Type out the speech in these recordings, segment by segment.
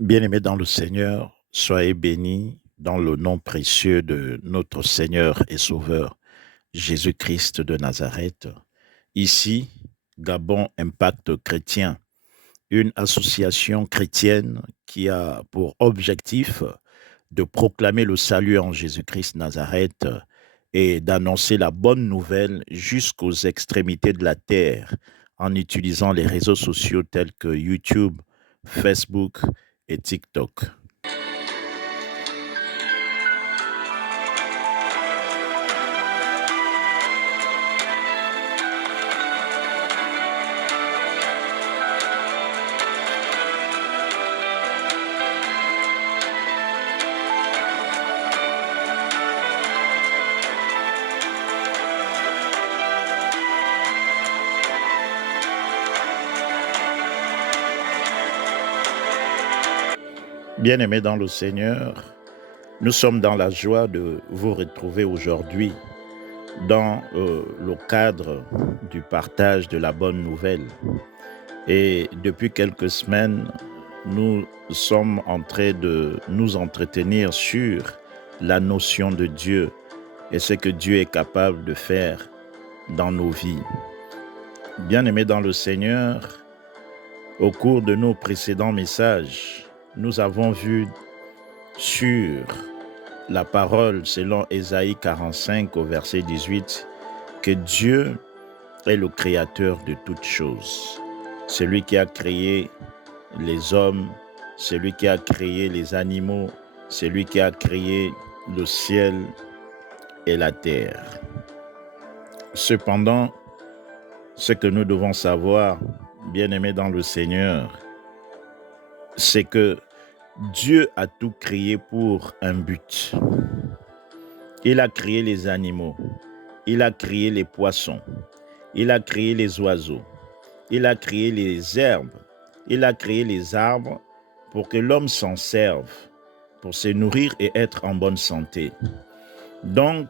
Bien-aimés dans le Seigneur, soyez bénis dans le nom précieux de notre Seigneur et Sauveur, Jésus-Christ de Nazareth. Ici, Gabon Impact Chrétien, une association chrétienne qui a pour objectif de proclamer le salut en Jésus-Christ Nazareth et d'annoncer la bonne nouvelle jusqu'aux extrémités de la terre en utilisant les réseaux sociaux tels que YouTube, Facebook et TikTok. Bien-aimés dans le Seigneur, nous sommes dans la joie de vous retrouver aujourd'hui dans le cadre du partage de la bonne nouvelle. Et depuis quelques semaines, nous sommes en train de nous entretenir sur la notion de Dieu et ce que Dieu est capable de faire dans nos vies. Bien-aimés dans le Seigneur, au cours de nos précédents messages, nous avons vu sur la parole selon Ésaïe 45 au verset 18 que Dieu est le créateur de toutes choses. Celui qui a créé les hommes, celui qui a créé les animaux, celui qui a créé le ciel et la terre. Cependant, ce que nous devons savoir, bien-aimés dans le Seigneur, c'est que Dieu a tout créé pour un but. Il a créé les animaux, il a créé les poissons, il a créé les oiseaux, il a créé les herbes, il a créé les arbres pour que l'homme s'en serve, pour se nourrir et être en bonne santé. Donc,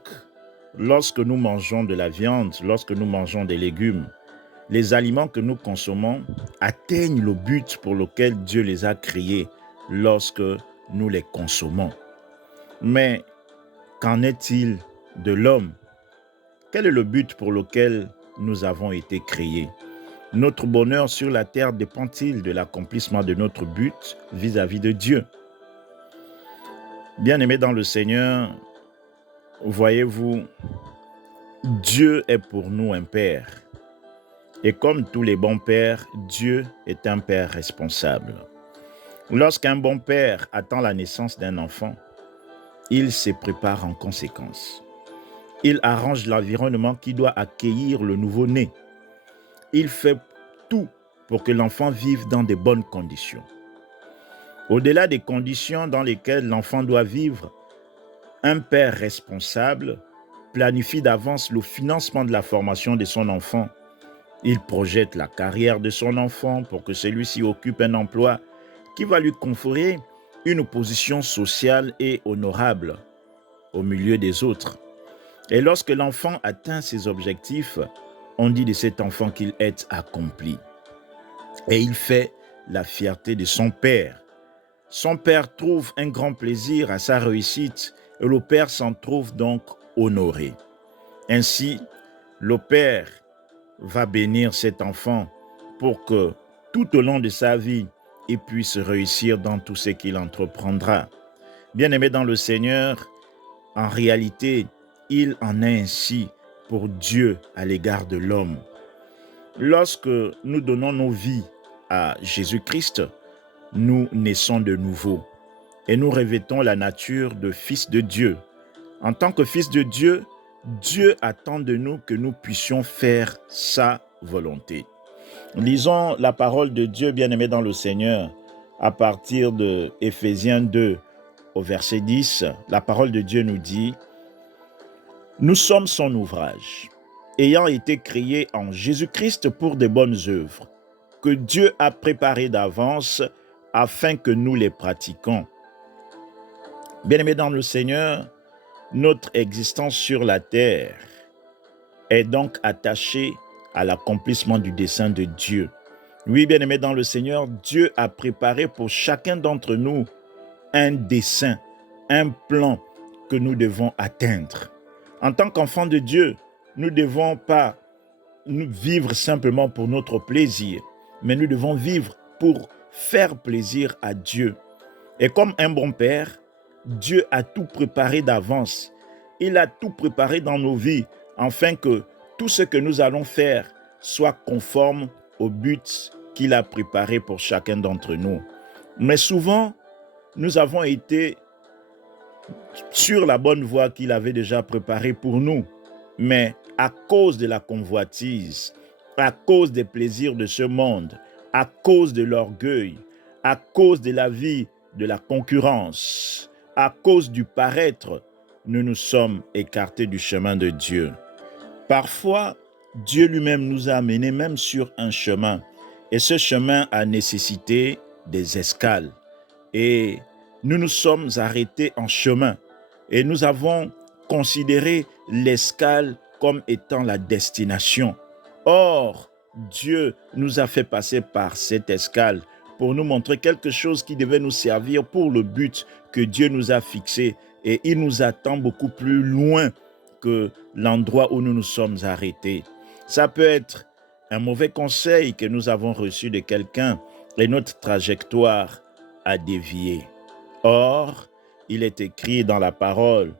lorsque nous mangeons de la viande, lorsque nous mangeons des légumes, les aliments que nous consommons atteignent le but pour lequel Dieu les a créés lorsque nous les consommons. Mais qu'en est-il de l'homme? Quel est le but pour lequel nous avons été créés? Notre bonheur sur la terre dépend-il de l'accomplissement de notre but vis-à-vis de Dieu? Bien-aimés dans le Seigneur, voyez-vous, Dieu est pour nous un Père. Et comme tous les bons pères, Dieu est un Père responsable. Lorsqu'un bon père attend la naissance d'un enfant, il se prépare en conséquence. Il arrange l'environnement qui doit accueillir le nouveau-né. Il fait tout pour que l'enfant vive dans de bonnes conditions. Au-delà des conditions dans lesquelles l'enfant doit vivre, un père responsable planifie d'avance le financement de la formation de son enfant. Il projette la carrière de son enfant pour que celui-ci occupe un emploi qui va lui conférer une position sociale et honorable au milieu des autres. Et lorsque l'enfant atteint ses objectifs, on dit de cet enfant qu'il est accompli. Et il fait la fierté de son père. Son père trouve un grand plaisir à sa réussite et le père s'en trouve donc honoré. Ainsi, le père va bénir cet enfant pour que tout au long de sa vie, il puisse réussir dans tout ce qu'il entreprendra. Bien-aimé dans le Seigneur, en réalité, il en est ainsi pour Dieu à l'égard de l'homme. Lorsque nous donnons nos vies à Jésus-Christ, nous naissons de nouveau et nous revêtons la nature de fils de Dieu. En tant que fils de Dieu, Dieu attend de nous que nous puissions faire sa volonté. Lisons la parole de Dieu, bien-aimé dans le Seigneur, à partir de Éphésiens 2, au verset 10. La parole de Dieu nous dit: « Nous sommes son ouvrage, ayant été créés en Jésus-Christ pour de bonnes œuvres, que Dieu a préparées d'avance afin que nous les pratiquions. » Bien-aimé dans le Seigneur, notre existence sur la terre est donc attachée à l'accomplissement du dessein de Dieu. Oui, bien-aimés dans le Seigneur, Dieu a préparé pour chacun d'entre nous un dessein, un plan que nous devons atteindre. En tant qu'enfants de Dieu, nous ne devons pas vivre simplement pour notre plaisir, mais nous devons vivre pour faire plaisir à Dieu. Et comme un bon père, Dieu a tout préparé d'avance. Il a tout préparé dans nos vies afin que tout ce que nous allons faire soit conforme au but qu'il a préparé pour chacun d'entre nous. Mais souvent, nous avons été sur la bonne voie qu'il avait déjà préparée pour nous. Mais à cause de la convoitise, à cause des plaisirs de ce monde, à cause de l'orgueil, à cause de la vie de la concurrence, à cause du paraître, nous nous sommes écartés du chemin de Dieu. Parfois, Dieu lui-même nous a amenés même sur un chemin. Et ce chemin a nécessité des escales. Et nous nous sommes arrêtés en chemin. Et nous avons considéré l'escale comme étant la destination. Or, Dieu nous a fait passer par cette escale pour nous montrer quelque chose qui devait nous servir pour le but que Dieu nous a fixé. Et il nous attend beaucoup plus loin que l'endroit où nous nous sommes arrêtés. Ça peut être un mauvais conseil que nous avons reçu de quelqu'un et notre trajectoire a dévié. Or, il est écrit dans la parole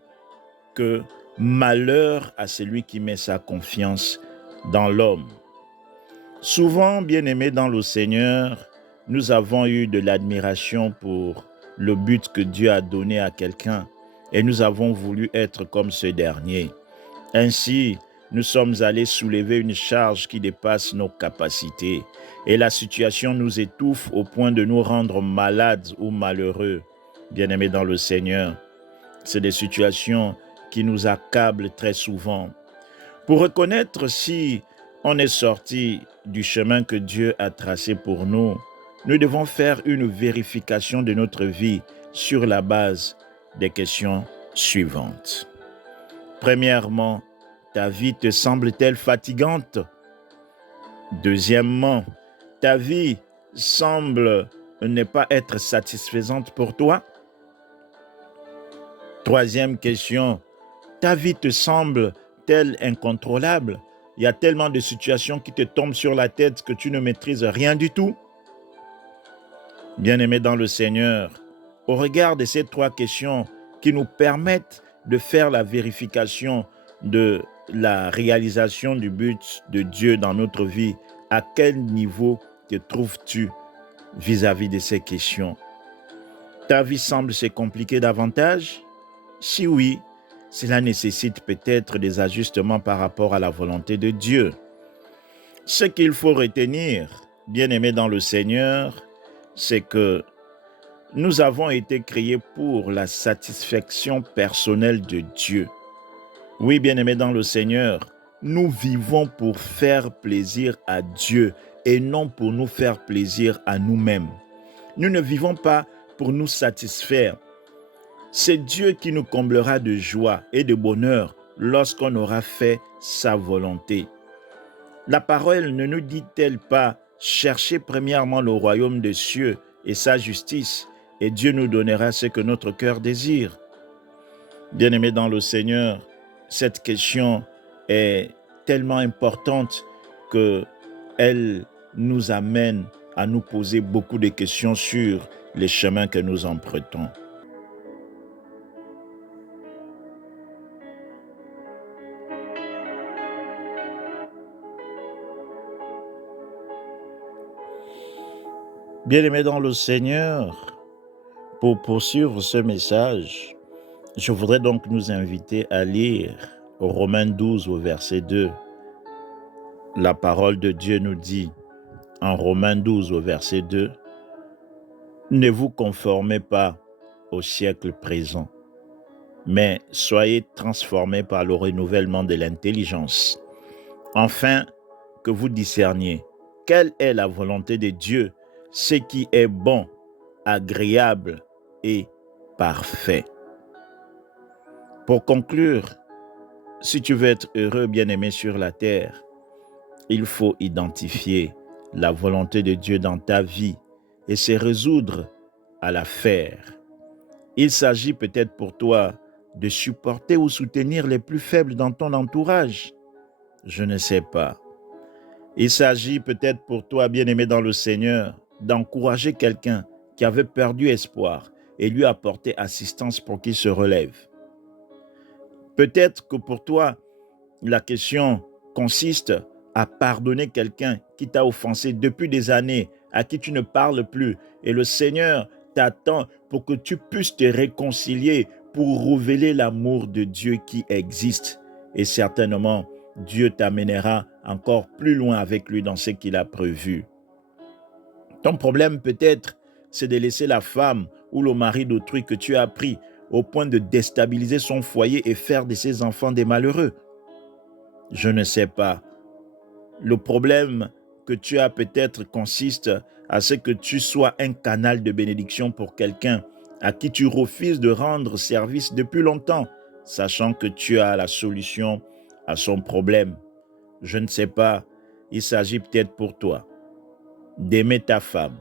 que malheur à celui qui met sa confiance dans l'homme. Souvent, bien-aimés dans le Seigneur, nous avons eu de l'admiration pour le but que Dieu a donné à quelqu'un et nous avons voulu être comme ce dernier. Ainsi, nous sommes allés soulever une charge qui dépasse nos capacités et la situation nous étouffe au point de nous rendre malades ou malheureux. Bien-aimés dans le Seigneur, c'est des situations qui nous accablent très souvent. Pour reconnaître si on est sorti du chemin que Dieu a tracé pour nous, nous devons faire une vérification de notre vie sur la base des questions suivantes. Premièrement, ta vie te semble-t-elle fatigante? Deuxièmement, ta vie semble ne pas être satisfaisante pour toi? Troisième question, ta vie te semble-t-elle incontrôlable? Il y a tellement de situations qui te tombent sur la tête que tu ne maîtrises rien du tout. Bien-aimés dans le Seigneur, au regard de ces trois questions qui nous permettent de faire la vérification de la réalisation du but de Dieu dans notre vie, à quel niveau te trouves-tu vis-à-vis de ces questions? Ta vie semble se compliquer davantage? Si oui, cela nécessite peut-être des ajustements par rapport à la volonté de Dieu. Ce qu'il faut retenir, bien-aimés dans le Seigneur, c'est que nous avons été créés pour la satisfaction personnelle de Dieu. Oui, bien-aimés dans le Seigneur, nous vivons pour faire plaisir à Dieu et non pour nous faire plaisir à nous-mêmes. Nous ne vivons pas pour nous satisfaire. C'est Dieu qui nous comblera de joie et de bonheur lorsqu'on aura fait sa volonté. La parole ne nous dit-elle pas « Cherchez premièrement le royaume des cieux et sa justice, et Dieu nous donnera ce que notre cœur désire ». Bien-aimés dans le Seigneur, cette question est tellement importante qu'elle nous amène à nous poser beaucoup de questions sur les chemins que nous empruntons. Bien-aimés dans le Seigneur, pour poursuivre ce message, je voudrais donc nous inviter à lire Romains 12 au verset 2. La parole de Dieu nous dit en Romains 12 au verset 2, « Ne vous conformez pas au siècle présent, mais soyez transformés par le renouvellement de l'intelligence, afin que vous discerniez quelle est la volonté de Dieu, ce qui est bon, agréable et parfait. » Pour conclure, si tu veux être heureux, bien-aimé sur la terre, il faut identifier la volonté de Dieu dans ta vie et se résoudre à la faire. Il s'agit peut-être pour toi de supporter ou soutenir les plus faibles dans ton entourage. Je ne sais pas. Il s'agit peut-être pour toi, bien-aimé dans le Seigneur, d'encourager quelqu'un qui avait perdu espoir et lui apporter assistance pour qu'il se relève. Peut-être que pour toi, la question consiste à pardonner quelqu'un qui t'a offensé depuis des années, à qui tu ne parles plus. Et le Seigneur t'attend pour que tu puisses te réconcilier, pour révéler l'amour de Dieu qui existe. Et certainement, Dieu t'amènera encore plus loin avec lui dans ce qu'il a prévu. Ton problème peut-être, c'est de laisser la femme ou le mari d'autrui que tu as pris au point de déstabiliser son foyer et faire de ses enfants des malheureux. Je ne sais pas. Le problème que tu as peut-être consiste à ce que tu sois un canal de bénédiction pour quelqu'un à qui tu refuses de rendre service depuis longtemps, sachant que tu as la solution à son problème. Je ne sais pas, il s'agit peut-être pour toi d'aimer ta femme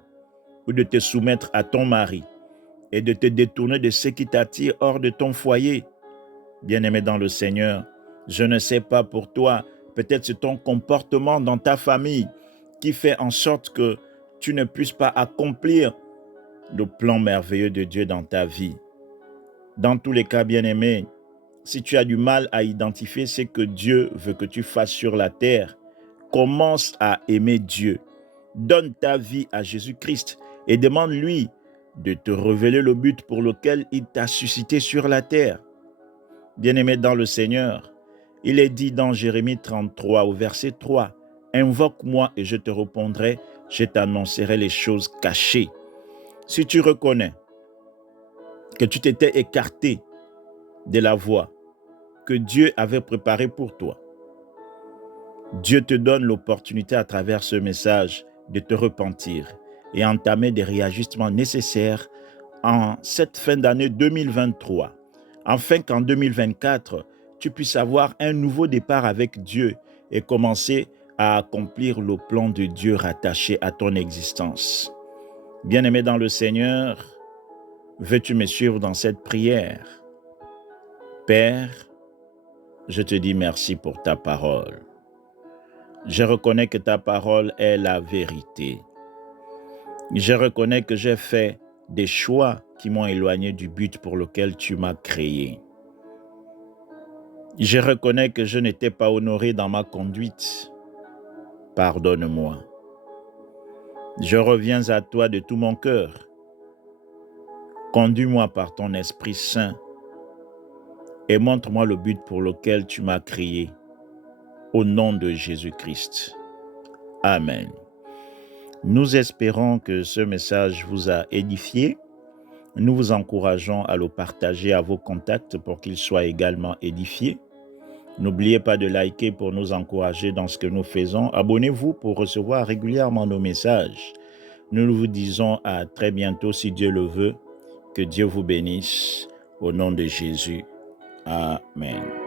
ou de te soumettre à ton mari et de te détourner de ce qui t'attire hors de ton foyer. Bien-aimé dans le Seigneur, je ne sais pas pour toi, peut-être c'est ton comportement dans ta famille qui fait en sorte que tu ne puisses pas accomplir le plan merveilleux de Dieu dans ta vie. Dans tous les cas, bien-aimé, si tu as du mal à identifier ce que Dieu veut que tu fasses sur la terre, commence à aimer Dieu. Donne ta vie à Jésus-Christ et demande-lui de te révéler le but pour lequel il t'a suscité sur la terre. Bien-aimé dans le Seigneur, il est dit dans Jérémie 33 au verset 3, « Invoque-moi et je te répondrai, je t'annoncerai les choses cachées. » Si tu reconnais que tu t'étais écarté de la voie que Dieu avait préparée pour toi, Dieu te donne l'opportunité à travers ce message de te repentir et entamer des réajustements nécessaires en cette fin d'année 2023, afin qu'en 2024, tu puisses avoir un nouveau départ avec Dieu et commencer à accomplir le plan de Dieu rattaché à ton existence. Bien-aimé dans le Seigneur, veux-tu me suivre dans cette prière? Père, je te dis merci pour ta parole. Je reconnais que ta parole est la vérité. Je reconnais que j'ai fait des choix qui m'ont éloigné du but pour lequel tu m'as créé. Je reconnais que je n'étais pas honoré dans ma conduite. Pardonne-moi. Je reviens à toi de tout mon cœur. Conduis-moi par ton Esprit Saint et montre-moi le but pour lequel tu m'as créé. Au nom de Jésus-Christ. Amen. Nous espérons que ce message vous a édifié. Nous vous encourageons à le partager à vos contacts pour qu'ils soient également édifiés. N'oubliez pas de liker pour nous encourager dans ce que nous faisons. Abonnez-vous pour recevoir régulièrement nos messages. Nous vous disons à très bientôt si Dieu le veut. Que Dieu vous bénisse. Au nom de Jésus. Amen.